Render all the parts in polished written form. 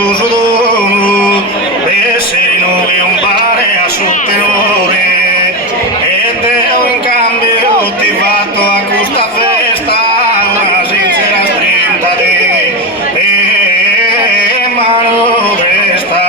tu sudore, vesino che un pare a sul tenore, e te ho in cambio ti fatto a questa festa una sincera strinta di mano presta.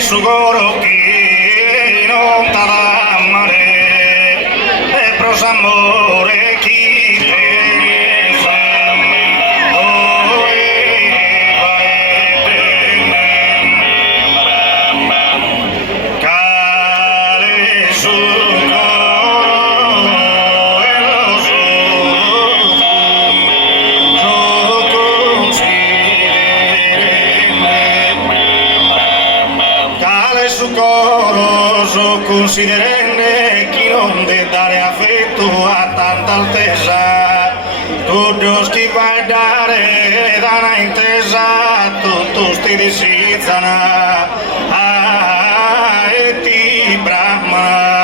Sugoro che non t'amare e pros amore chi pensa cale sugoro e lo so su coroso considerende chi non deve dare affetto a tanta altezza, tutti chi vai a dare da una intesa, tutto sti disizzano e ti brahma.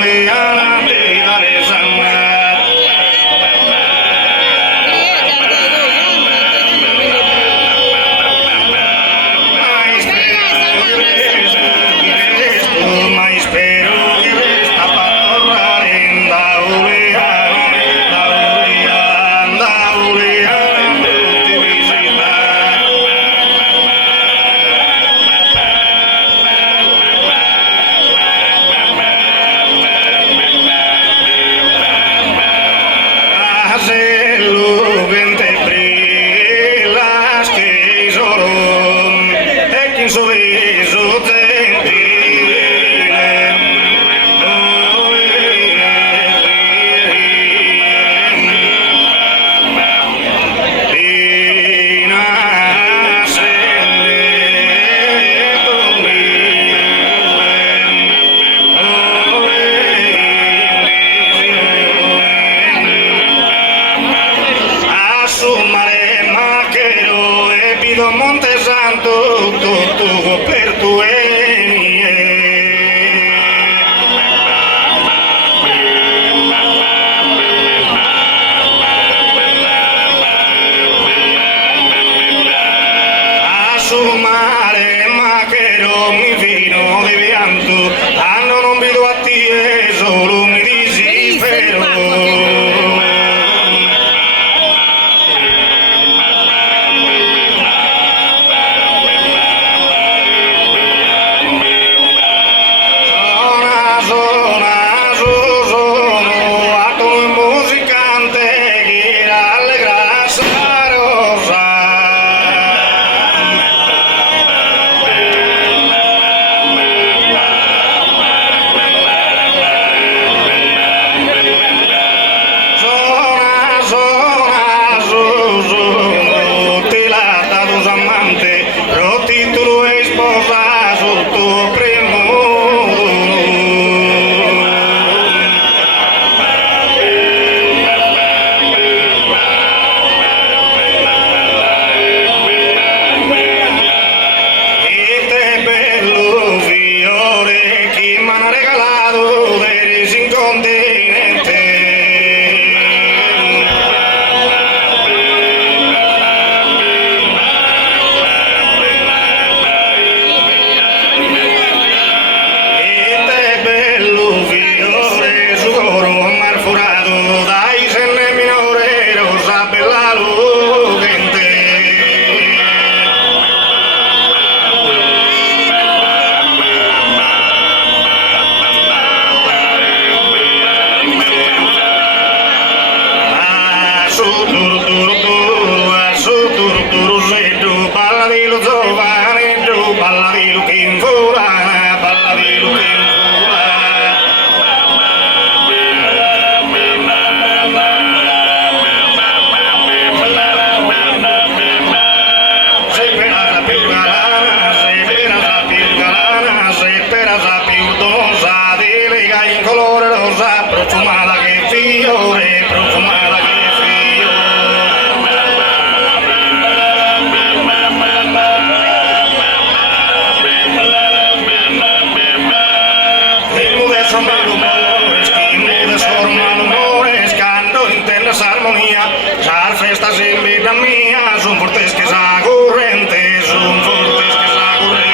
Juliana, te daré sangre. Mais spero che resta per tornare in Dauliana, Dauliana, Dauliana, tutti visitare. Se lo vente brillas che solo e che in sorriso Monte Santo, tutto per tu a su mare macchero mi vino di pianto, hanno non vedo a te, solo mi dispero. Profumada che fiore, profumada che armonía, las festas en vida mía son fuertes que esa corriente, son fuertes que esa corriente.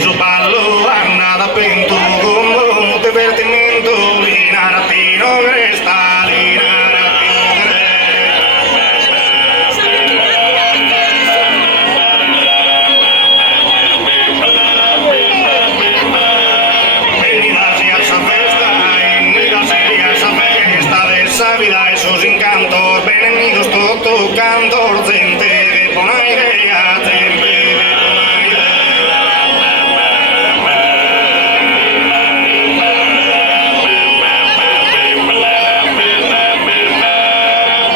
Su palo a nada pinto como divertimento, linaratino cristalina. Esos encantos venidos todo cantor gente de buena idea, gente de buena idea.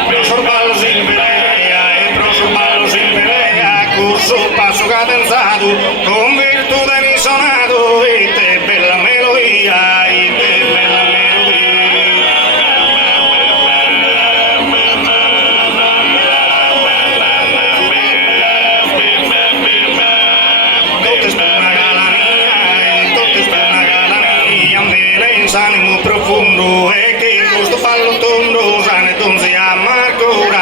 Profesor Palos sin pelea, profesor Palos sin pelea, curso paso cadenzado, con virtud de mi sonado, y te bella melodía, y te bella melodía. amargura